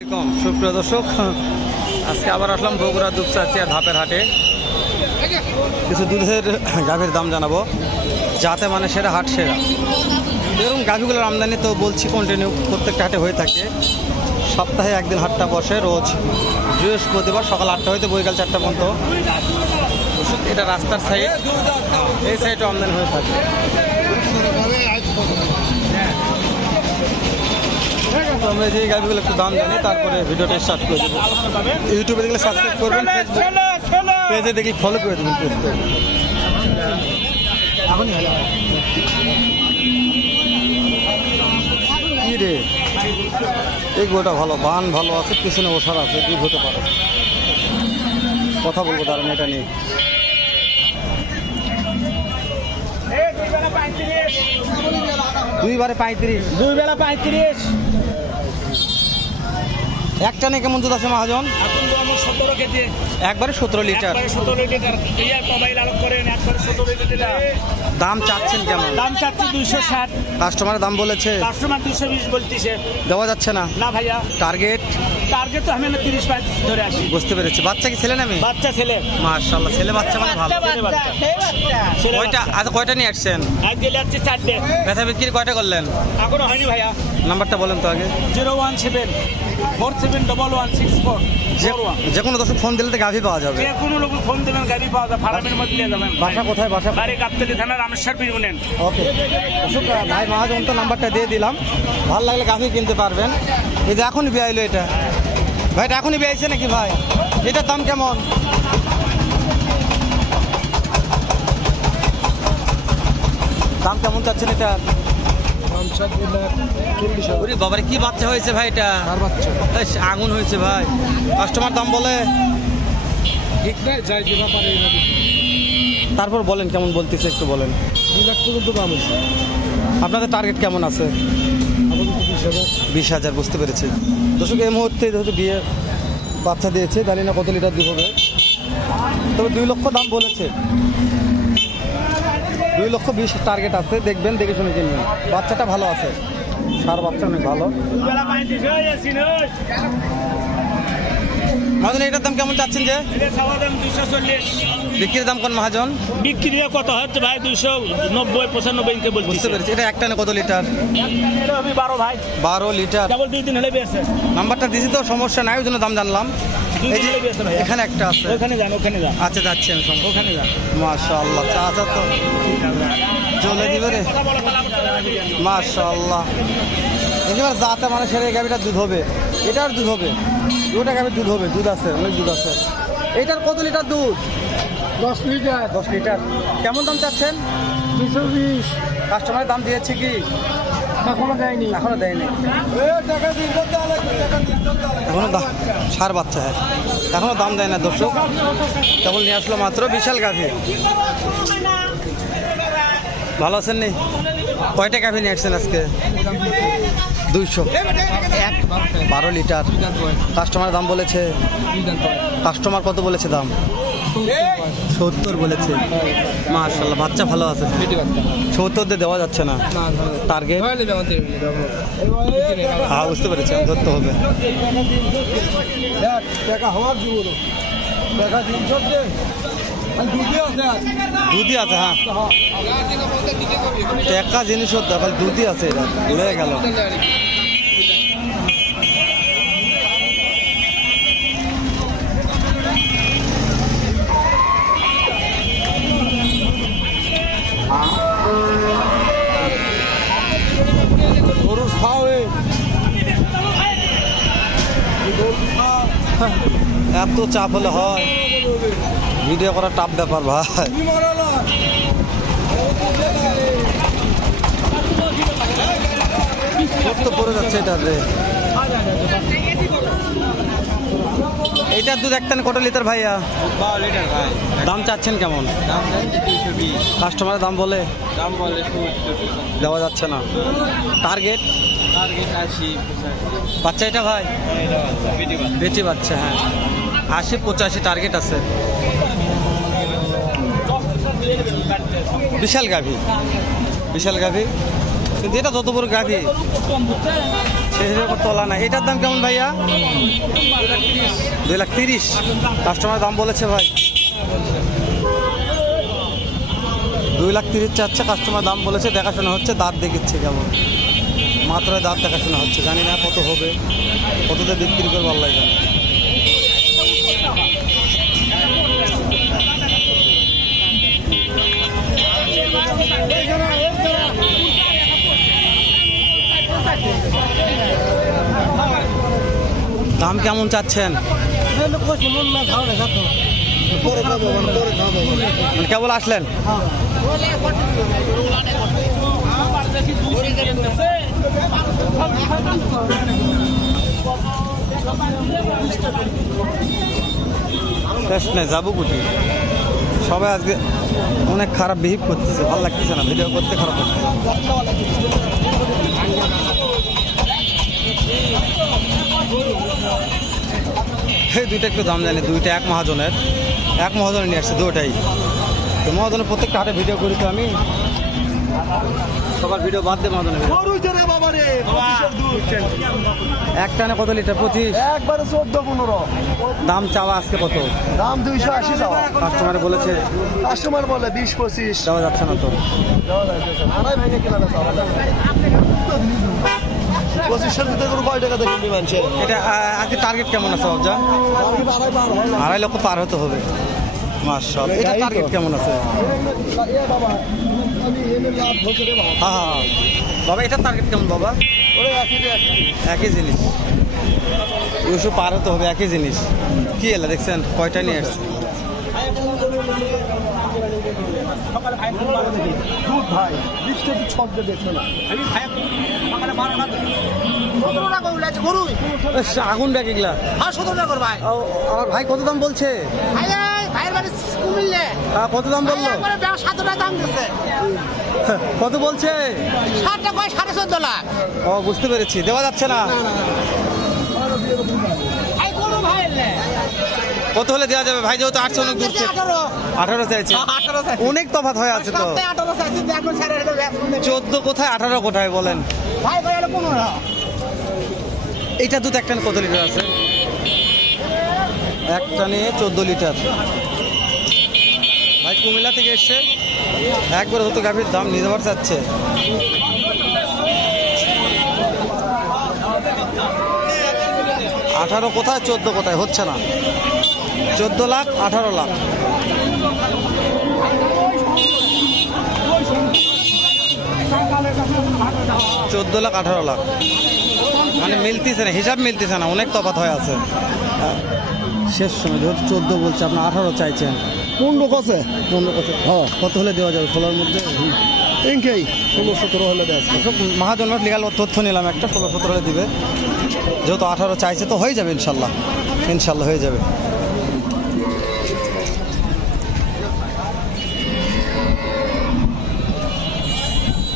সুপ্রিয় দর্শক, আজকে আবার আসলাম বগুড়া দুপচাচিয়া ধাপের হাটে। কিছু দুধের গাভীর দাম জানাবো, যাতে মানে সেরা হাট সেরা। এরকম গাভীগুলোর আমদানি তো বলছি কন্টিনিউ প্রত্যেকটা হাটে হয়ে থাকে। সপ্তাহে একদিন হাটটা বসে, রোজ বৃহস্পতিবার সকাল 8টা হইতে বৈকাল 4টা পর্যন্ত। এটা রাস্তার সাইড, এই সাইডও আমদানি হয়ে থাকে। আমরা যে গাড়িগুলো একটু দাম জানি, তারপরে ভিডিওটা স্টার্ট করে দেবো। ইউটিউবে দেখলে সাবস্ক্রাইব করবেন, পেজে দেখলে ফলো করে দেবেন পেজটা। কি রে, এই গোটা ভালো, বান ভালো আছে, পিছনে ওষার আছে, দুধ হতে পারে। কথা বলবো দাঁড়ান এটা নিয়ে। দুই বেলা 35। একটা নেই কেমন দুধ আছে মহাজন? একবারে 17 লিটার। দাম চাচ্ছেন কেমন? দাম চাচ্ছি 260। কাস্টমারের দাম বলেছে? কাস্টমার 220 বলতেছে। দেওয়া যাচ্ছে না? না ভাইয়া। টার্গেট তো আমি 30 ধরে আসি। বুঝতে পেরেছি। বাচ্চা কি ছেলে না মেয়ে? বাচ্চা ছেলে। মাশাআল্লাহ, ছেলে বাচ্চা মানে ভালো। কয়টা আচ্ছা, কয়টা নিয়ে আসছেন? আজ গেলে যাচ্ছে 4টে। ব্যথা বিক্রি কয়টা করলেন? এখনো হয়নি ভাইয়া। নাম্বারটা বলেন তো আগে। 017471164। যে কোনো দর্শক ফোন দিলে তো গাভী পাওয়া যাবে। যে কোনো লোক ফোন দেবেন, গাড়ি পাওয়া যায়, ফার্মের মধ্যে নিয়ে যাবেন। বাসা কোথায়? বাসা বাড়ি গাবতলী থানা, রামেশ্বর ইউনিয়ন। ওকে দর্শক, ভাই মহাজন তো নাম্বারটা দিয়ে দিলাম, ভালো লাগলে গাভী কিনতে পারবেন। এই যে এখনই বিয়ে আইলো এটা, ভাইটা এখনই বিয়ে আইছে নাকি ভাই? এটার দাম কেমন? দাম কেমন চাচ্ছেন এটা? বাবারে কি বাচ্চা হয়েছে ভাই? এটা আগুন হয়েছে ভাই। কাস্টমার দাম বলে ঠিক নাই, যাই যেটা পারে। তারপর বলেন কেমন বলতেছে, একটু বলেন। 2 লাখ পর্যন্ত দাম আছে। আপনাদের টার্গেট কেমন আছে? 20,000। বুঝতে পেরেছি দর্শক, এই মুহূর্তে যেহেতু বিয়ে বাচ্চা দিয়েছে, জানি না কত লিটার দুধ হবে, তবে 2 লক্ষ দাম বলেছে। 2,20,000 টার্গেট আছে, দেখবেন, দেখে শুনে কিনবেন। বাচ্চাটা ভালো আছে, সার বাচ্চা অনেক ভালো। মহাজন এটার দাম কেমন চাচ্ছেন? যে 240। বিক্রির দাম কোন মহাজন? বিক্রি কত হচ্ছে ভাই? 290-95 বলছি। বুঝতে পেরেছি। এটা একটা না কত লিটার? 12 ভাই। 12 লিটার। কেবল 2 দিন হলে বেরছে। নাম্বারটা দিয়েছি তো, সমস্যা নাই, ওই জন্য দাম জানলাম। এই যে এখানে একটা আছে, ওখানে যান। আচ্ছা যাচ্ছি আমি, ওখানে যান। মাশাআল্লাহ, চাচা তো চলে দিবে রে। মাশাআল্লাহ, এবার যাতে মানে সেটা এই গাভিটার দুধ হবে, এটার দুধ হবে, দুটা গাভির দুধ হবে, দুধ আছে, অনেক দুধ আছে। এটার কত লিটার দুধ? 10 লিটার। 10 লিটার। কেমন দাম চাচ্ছেন? 220। কাস্টমারের দাম দিয়েছে কি? এখনো দেয়নি। এখনো দেয়নি। এখনো সার বাচ্চা, হ্যাঁ, এখনো দাম দেয় না দর্শক। কেবল নিয়ে আসলো মাত্র, বিশাল গাভী। ভালো আছেন নি? কয়টা গাভী নিয়ে আসছেন আজকে? 200। 12 লিটার। কাস্টমার দাম বলেছে? কাস্টমার কত বলেছে দাম? 70 বলেছে। মাশাআল্লাহ, বাচ্চা ভালো আছে। 70 দিয়ে দেওয়া যাচ্ছে না। টার্গেট? হ্যাঁ, বুঝতে পেরেছি, ধরতে হবে। দুধই আছে, হ্যাঁ, টাকা জিনিস হতো, খালি দুধই আছে। এটা হয়ে গেল। এত চাপ হলে হয়? ভিডিও করা টাফ ব্যাপার ভাই। তো পড়ে যাচ্ছে এটা রে। এইটার দুধ একটা কত লিটার ভাইয়া? 12 লিটার ভাই। দাম চাচ্ছেন কেমন? দাম 220। কাস্টমারের দাম বলে? দাম বলে 70। দেওয়া যাচ্ছে না। টার্গেট? 80। বাচ্চা এটা ভাই? বেটি বাচ্চা, হ্যাঁ, 80-85 টার্গেট আছে। বিশাল গাভী, বিশাল গাভী, কিন্তু এটা যত বড় গাভী সেই হিসেবে তোলা নাই। এটার দাম কেমন ভাইয়া? 2,30,000। কাস্টমার দাম বলেছে ভাই 2,30,000 চাচ্ছে, কাস্টমার দাম বলেছে। দেখাশোনা হচ্ছে, দাঁত দেখিচ্ছে কেমন, মাত্র দাঁত দেখাশোনা হচ্ছে। জানি না কত হবে, কততে বিক্রি করবো আল্লাহ জানে। দাম কেমন চাচ্ছেন? কেবল আসলেন? যাবো কুটি, সবাই আজকে অনেক খারাপ বিহেভ করতেছে, ভালো লাগতেছে না ভিডিও করতে, খারাপ লাগছে। এই দুইটা একটু দাম জানি, দুইটা এক মহাজনের নিয়ে আসছে দুটাই। তো মহাজনের প্রত্যেকটা হাটে ভিডিও করি তো আমি, সবার ভিডিও বাদ দিয়ে মহাজনের এক টানে কত লিটার? 25, একবারে 14-15। দাম চাওয়া আজকে কত? দাম 280 চাওয়া। কাস্টমার বলেছে, কাস্টমার বলে 20-25 দেওয়া যাচ্ছে না তো। আড়াই ভেঙে কেনা যাচ্ছে 25-এর ভিতরে কোনো কয় টাকা দেখেন মানুষে? এটা আজকে টার্গেট কেমন আছে বাবজা? 2.5 লক্ষ পার হতে হবে। মাশাআল্লাহ, এটা টার্গেট কেমন আছে? হ্যাঁ হ্যাঁ বাবা, এটা টার্গেট কেমন বাবা? একই জিনিস, 200 পার হতে হবে, একই জিনিস। কি এলা দেখছেন কয়টা নিয়ে আসছে? আগুন ডাকে গেলা। আমার ভাই কত দাম বলছে? কত দাম বললো? কত বলছে? 14.5 লাখ। ও বুঝতে পেরেছি, দেওয়া যাচ্ছে না। কত হলে দেওয়া যাবে ভাই? যেহেতু 800 অনেক দূর থেকে। 18 চাইছে, অনেক তফাৎ হয়ে আছে তো। 14 কোথায় 18 কোথায় বলেন? এইটা দুধ একটা কত লিটার আছে? একটা নিয়ে 14 লিটার। ভাই কুমিল্লা থেকে এসছে, একবার হতো গাভীর দাম নিতে পার চাচ্ছে। আঠারো কোথায় 14 কোথায়, হচ্ছে না। 14 লাখ 18 লাখ। $14 লাখ 18 লাখ মানে মিলতেছে না, হিসাব মিলতেছে না, অনেক তফাৎ হয়ে আছে। শেষ সময় যেহেতু 14 বলছে, আপনার 18 চাইছেন। 15 কছে? 15 কত? হ্যাঁ, কত হলে দেওয়া যাবে 16-র মধ্যে? এনকেই 16-17 হলে দেয়। মহাজন্মের লিগাল তথ্য নিলাম একটা, 16-17 হলে দিবে। যেহেতু 18 চাইছে তো হয়ে যাবে ইনশাল্লাহ, ইনশাল্লাহ হয়ে যাবে।